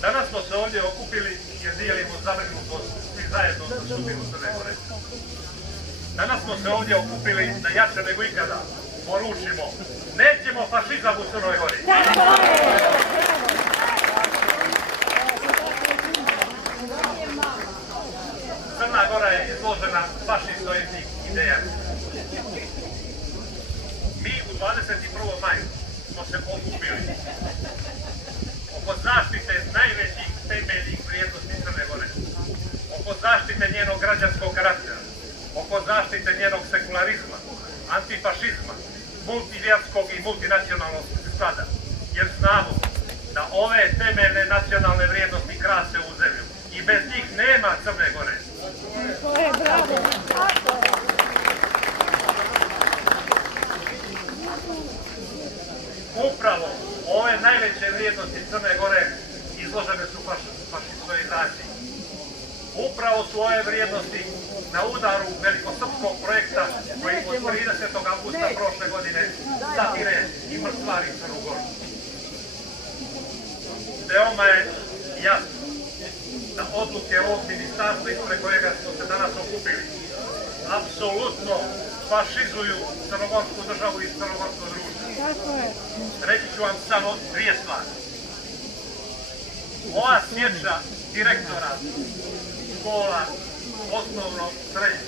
Danas smo se ovdje okupili jer dijelimo zabrinutost svi zajedno za sudbinu Crne Gore. Danas smo se ovdje okupili da jače nego ikada poručimo: nećemo fašizam u Crnoj Gori. Crna Gora je izložena fašistoidnim idejama. Mi u 21. maju smo se okupili oko zaštite najvećih temeljnih vrijednosti Crne Gore, oko zaštite njenog građanskog karaktera, oko zaštite njenog sekularizma, antifašizma, multivjerskog i multinacionalnog sklada, jer znamo da ove temeljne nacionalne vrijednosti krase ovu zemlju i bez njih nema Crne Gore. Upravo ove najveće vrijednosti Crne Gore izložene su fašistoizaciji. Upravo su ove vrijednosti na udaru velikosrpskog projekta koji od 30. augusta prošle godine zatire i mrtvari Crnu Goru. Veoma je jasno da odluke ovog ministarstva ispred kojega smo se danas okupili apsolutno fašizuju crnogorsku državu i crnogorsko društvo. Reći ću vam samo dvije stvari. Ova sječa direktora škola osnovnog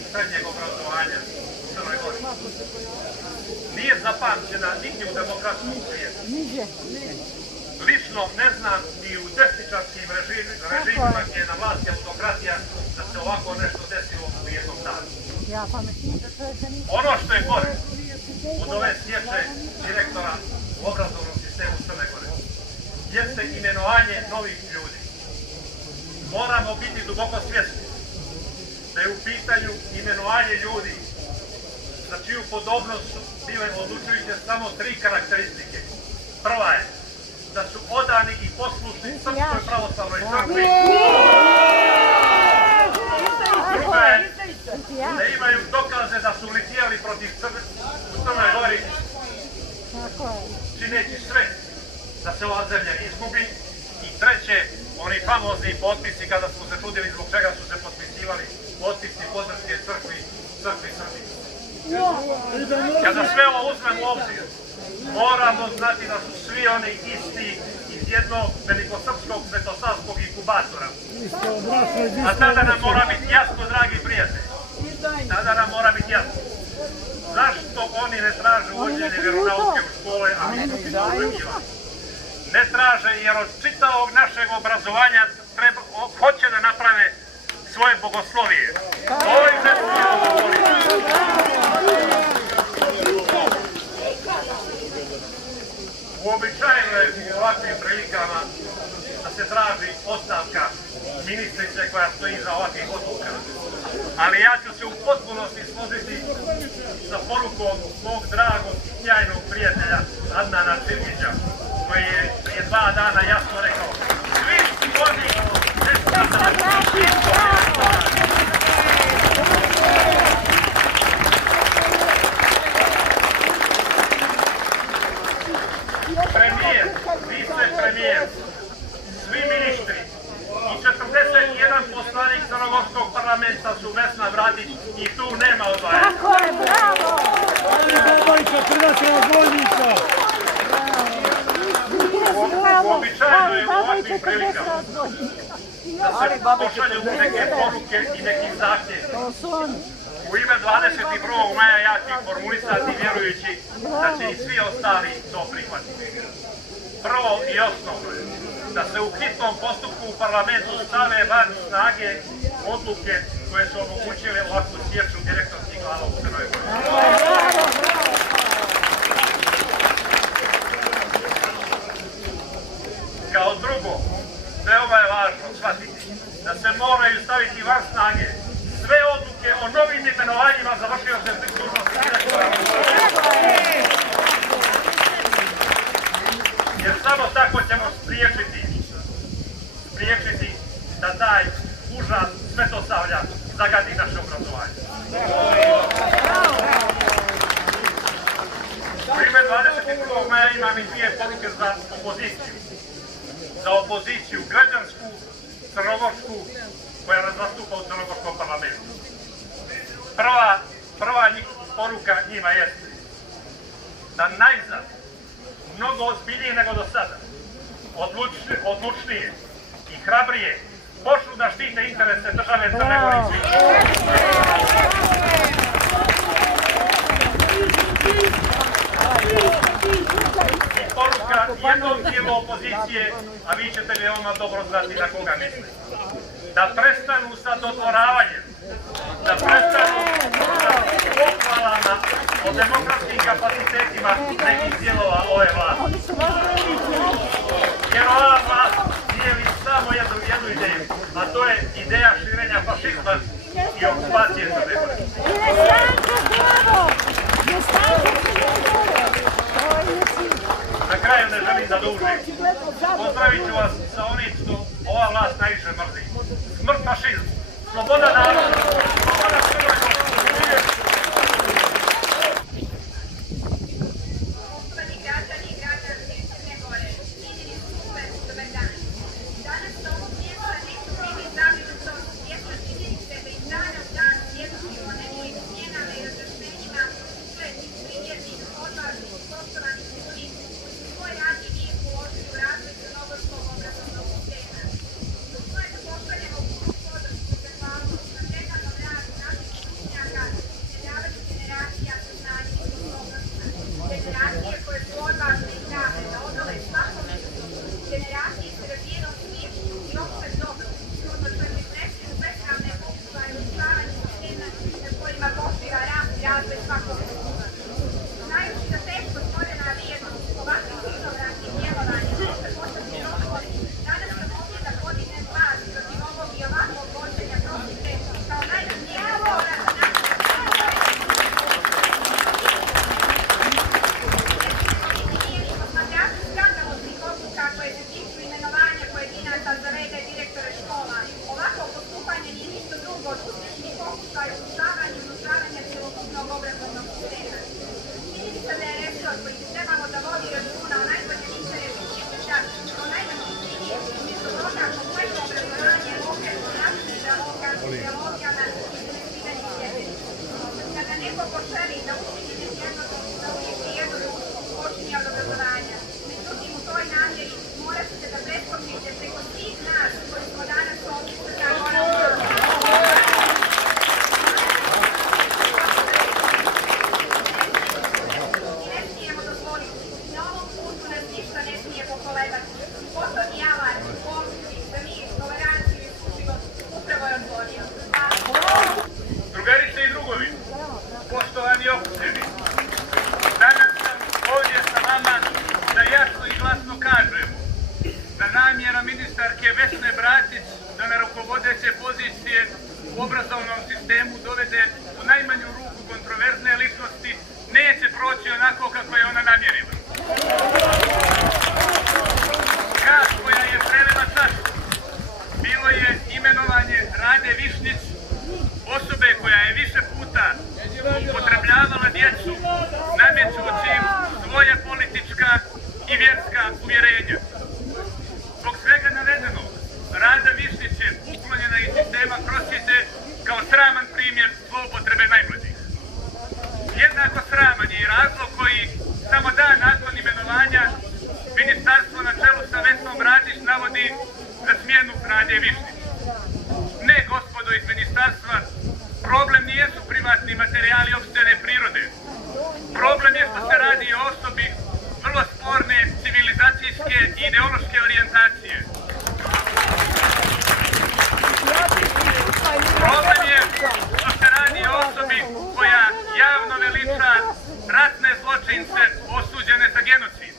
i srednjeg obrazovanja u Crnoj Gori nije zapamćena nigdje u demokratskom svijetu. Lično ne znam ni u desničarskim režimima gdje je na vlasti autokratija da se ovako nešto desilo u jednom danu. Ono što je gore od ove sječe direktora u obrazovnom sistemu Crne Gore jeste imenovanje novih ljudi. Moramo biti duboko svjesni da je u pitanju imenovanje ljudi za čiju podobnost su bile odlučujuće samo 3 karakteristike. Prva je da su odani i poslušni Srpskoj pravoslavnoj crkvi. Druga je da imaju dokaze da su litijali protiv u Crnoj Gori, čineći sve da se ova zemlja izgubi. I treće, oni famozni potpisi kada smo se čudili zbog čega su se potpisivali potpisi podrške crkvi Srbiji. Kada sve ovo uzmemo u obzir, moramo znati da su svi oni isti iz jednog velikosrpskog svetosavskog inkubatora. A tada nam mora biti jasno, dragi prijatelji, tada nam mora biti jasno zašto oni ne traže uvođenje vjeronauke u škole, a mi smo to očekivali. Ne traže jer od čitavog našeg obrazovanja hoće da naprave svoje bogoslovije. To im ne smijemo dozvoliti. Uobičajeno je u ovakvim prilikama da se traži ostavka ministrice koja stoji iza ovakvih odluka. Ali ja ću se u potpunosti složiti sa porukom mog dragog i sjajnog prijatelja Adnana Čirgića, koji je prije 2 dana jasno rekao: svi oni nestradali, svi oni nestradali. Premijer, vicepremijer, svi ministri i 41 poslanik Crnogorskog parlamenta su Vesna Bradić i tu nema odvajanja. Tako je, bravo! Uobičajeno je u ovakvim prilikama da se pošalju neke poruke i neki zahtjevi. U ime 21. maja ja ću ih formulisati vjerujući da će i svi ostali to prihvatiti. Prvo i osnovno je da se u hitnom postupku u parlamentu stave van snage odluke koje su omogućile ovakvu sječu direktorskih glava u Crnoj Gori. Kao drugo, veoma je važno shvatiti da se moraju staviti van snage sve odluke o novim imenovanjima završioce dužnosti direktora. Jer samo tako ćemo spriječiti da taj užas svetosavlja zagadi naše obrazovanje. U ime 21. maja imam i 2 poruke za opoziciju. za opoziciju građansku, crnogorsku, koja nas zastupa u crnogorskom parlamentu. Prva poruka njima jeste da najzad, mnogo ozbiljnije nego do sada, odlučnije i hrabrije počnu da štite interese države Crne Gore i svih. I poruka jednom dijelu opozicije, a vi ćete veoma dobro znati na koga misli, da prestanu sa dodvoravanjem, da prestanu sa pohvalama o demokratskim kapacitetima nekih dijelova ove vlasti. Jer ova vlast dijeli samo jednu ideju, a to je ideja širenja fašizma i okupacije Crne Gore. Na kraju ne želim da dužim. Pozdravit ću vas sa onim što ova vlast najviše mrzi. Smrt fašizmu, sloboda naroda, sloboda Crne Gore. Poštovani građani i građanke Crne Gore, cijenjeni super, dobar dan. Danas na ovom mjestu neću biti zabrinutost svjesna činjenice da iz dana u dan svjedočimo nemilim smjenama i razrešenjima uglednih, primjernih, odvažnih i poštovanih ljudi koji su svoj rad i vijek uložili u razvoj crnogorskog obrazovnog sistema. To je da pošaljemo punu podršku i zahvalnost na predanom radu naših stručnjaka i iseljavajućih generacija sa znanjem i sposobnostima. Generacije koje su odvažne i hrabre da odole svakom izazovu, generacije sa razvijenom sviješću i opštem dobru, shodno čemu iznesu bespravne pokušaje u stvaranju sistema na kojima počiva rast i razvoj svakog društva. Znajući da teško stvorena vrijednost ovakvih inovratnih djelovanja može postati rokovi, danas sam ovdje da podignem glas protiv ovog i ovakvog vođenja prosvjete kao najvažnijeg resora za našu posmatraču skandaloznih odluka koje se tiču imenovanja pojedinaca za v.d. direktore škola. Ovako postupanje nije ništa drugo od uspješnih pokušaja urušavanja i urušavanja cjelokupnog obrazovnog sistema. Činjenica da je resor koji bi trebalo da vodi računa o najboljem interesu djeteta kao najvažniji cilj, umjesto toga kompletno obrazovanje okrenuo način ideologijama i zemljivanjem djeteta. Kada neko poželi da učini da uništi jedno društvo, počinje od obrazovanja. Međutim, u toj namjeri morat ćete da preskočite preko svih nas koji smo danas ovdje Crna Gora i ne smijemo dozvoliti. Na ovom putu nas ništa ne smije pokolebati. Poslednji alarm, poziv za mir, toleranciju i isključivost upravo je otvorio. Drugarice i drugovi, poštovani okućeni, danas sam ovdje sa vama da jasno i glasno kažemo da namjera ministarke Vesne Bratić da na rukovodeće pozicije u obrazovnom sistemu dovede u najmanju ruku kontroverzne ličnosti neće proći onako kako je ona namjerila. Gas koja je prelila čašu bilo je imenovanje Rade Višnjić, osobe koja je više puta upotrebljavala djecu namećući im svoja politička i vjerska uvjerenja. Zbog svega navedenog, Rada Višnjić je uklonjena iz sistema prosvjete kao sraman primjer zloupotrebe najmlađih. Jednako sraman je i razlog koji samo dan nakon imenovanja ministarstvo na čelu sa Vesnom Bratić navodi za smjenu Rade Višnjić. Ne, gospodo iz ministarstva, problem nijesu privatni materijali opštene prirode. Problem je što se radi o osobi vrlo sporne civilizacijske i ideološke orijentacije. Problem je što se radi o osobi koja javno veliča ratne zločince osuđene za genocid.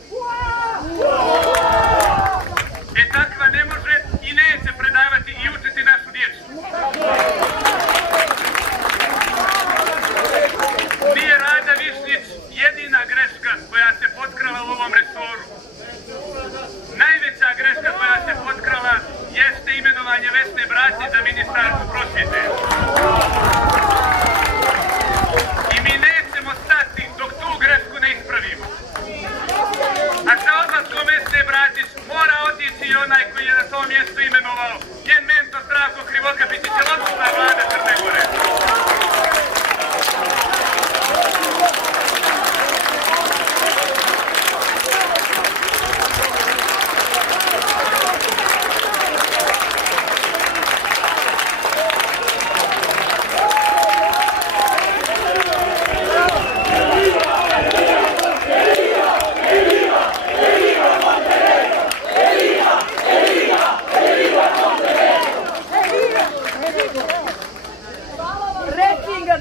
Takva ne može i neće predavati i učiti našu djecu. Nije Rada Višnjić jedina greška koja se potkrala u ovom resoru. Najveća greška koja se potkrala jeste imenovanje Vesne Bratić za ministarku prosvjete. I mi nećemo stati dok tu grešku ne ispravimo. A sa odlaskom Vesne Bratić mora otići i onaj mjesto imenovao njen mentor Zdravko Krivotka, biti cjelokupna vlada Crne Gore.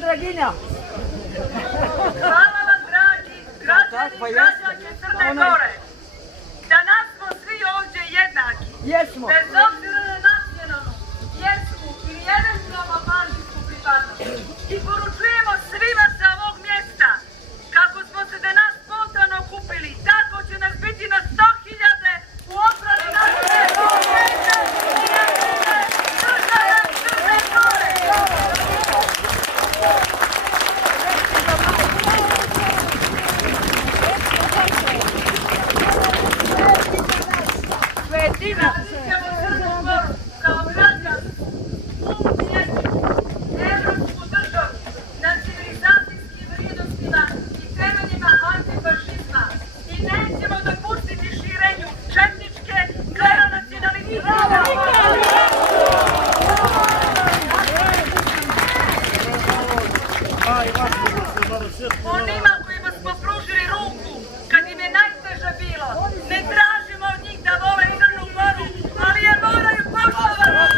Draginja. Hvala vam, dragi građani i građanke Crne Gore. Danas smo svi ovdje jednaki. Jesmo. Bez obzira na nacionalnu, vjersku ili eventualno partijsku pripadnost. I poručujemo svima sa ovog mjesta kako smo se danas spontano okupili, tako će nas biti na 100.000 u odbrani naše države Crne Gore. Svetina. Ćemo Crnu Goru kao građan, evropsku državu na civilizacijskim vrijednostima i temeljima antifašizma i nećemo dopustiti širenju četničke kleronacionalističke onima kojima smo pružili ruku kad im je najteže bilo. Ne tražimo od njih da vole Crnu Goru, ali je moraju poštovati.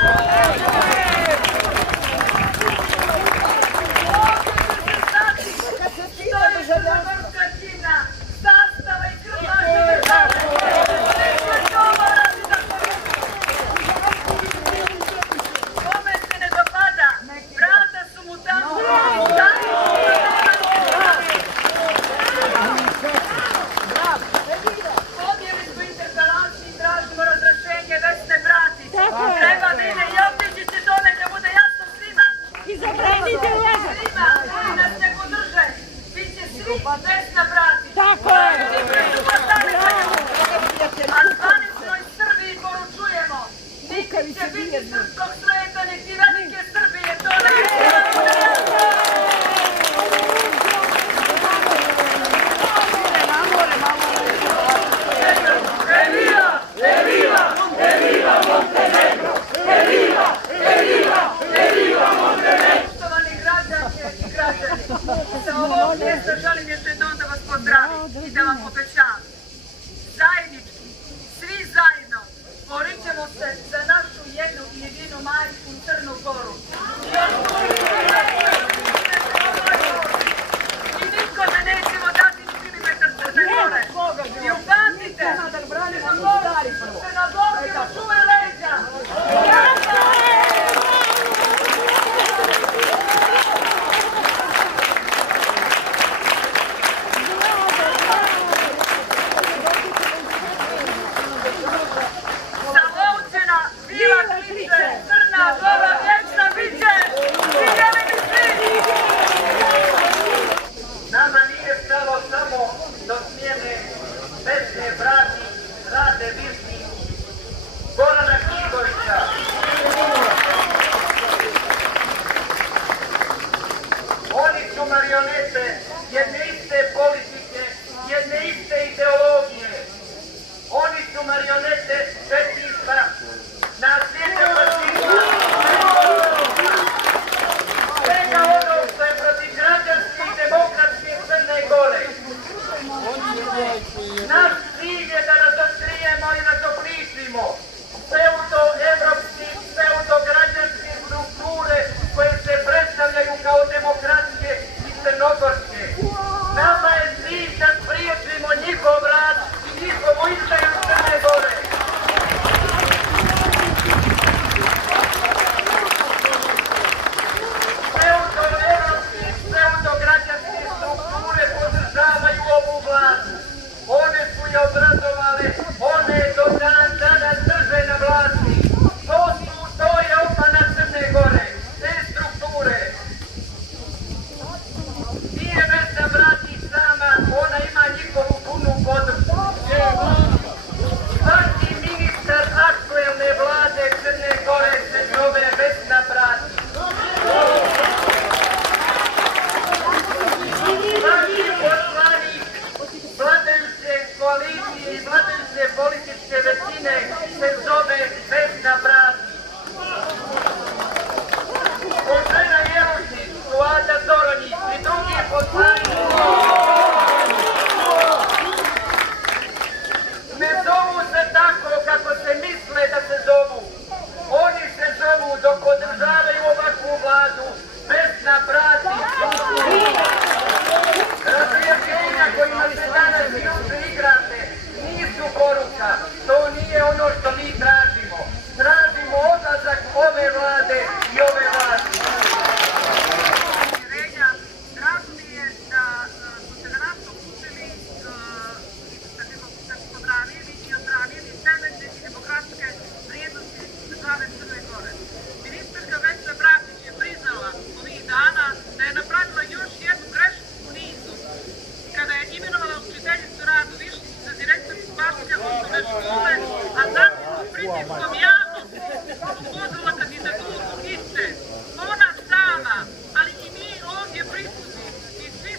Ovdje će se znati što je crnogorska himna, zastava i krv naše države. Neće to morati da kome se ne dopada, vrata su mu tamo. Podnijeli smo interpelaciju i tražimo razrešenje Vesne Bratić. Treba da ide i Jokičić dole da bude jasno svima. Izabranite Leza. Svima koji nas ne podrže, bit će svi Vesna Bratić. Tako je. A zvaničnoj Srbiji poručujemo, niti će biti srpskog sveta, niti velike Srbije. To ne Poštovani građanke i građani, sa ovog mjesta želim još jednom da vas pozdravim i da vam obećam. Zajednički, svi zajedno, borit ćemo se za našu jednu i jedinu majku Crnu Goru. Vesna Bratić. Božena Jelušić, Suada Zoronjić i drugi poslanici. Ne zovu se tako kako se misle da se zovu. Oni se zovu dok održavaju ovakvu vladu Vesna Bratić. Razrješenja kojima se danas i juče igrate nisu poruka. To nije ono što mi tražimo. Tražimo odlazak ove vlade i ove vlasti. Drago mi je da su se na nas okupili da su odranili i odranili temeljne i demokratske vrijednosti države Crne Gore. Ministarka Vesna Bratić je priznala ovih dana da je napravila još jednu grešku u nizu kada je imenovala učiteljicu Radu Višnjić za direktoricu Baštilja osnovne škole, a zatim u pritiskom javnosti upozvala kandidaturu iste. Ona sama, ali i mi ovdje prisutni i svi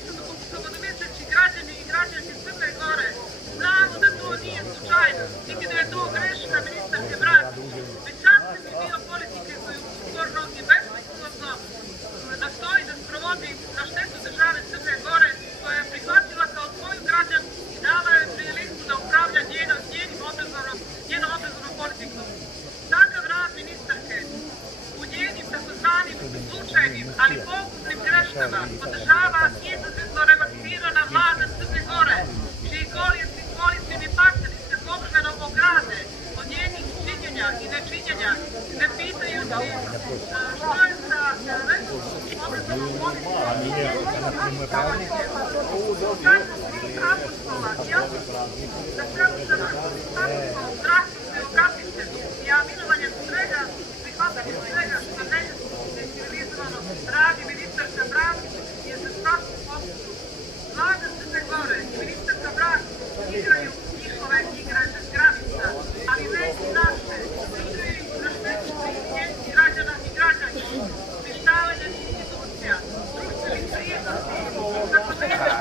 slobodnomisleći građani i građanke Crne Gore znamo da to nije slučajno, niti da je to greška ministarke Bratić, već sastavni dio politike koju uporno i besmisleno nastoji da sprovodi na štetu države Crne Gore, koja je prihvatila kao svoju građanku i dala joj priliku da upravlja njenom obrazovnom politikom. Takav rad ministarke u njenim takozvanim slučajnim, ali pogubnim greškama podržava izuzetno relaksirana vlada Crne Gore, čiji koalicioni partneri se povremeno ograde od njenih činjenja i nečinjenja, ne pitajući što je sa obrazovnom politikom i njenim pravođenjem. Apostola i na čelu sa apostolom zdravstvom Teokapićem i aminovanjem svega i prihvatanjem svega što neljudski i civilizovano radi ministarka Bratić je za svaku osudu. Vlada Crne Gore i ministarka Bratić igraju njihove igre bez granica, ali ne i naše, igraju ih na štetu njenih građana i građanki, uništavanjem institucija, društvenih vrijednosti, svakodnevnih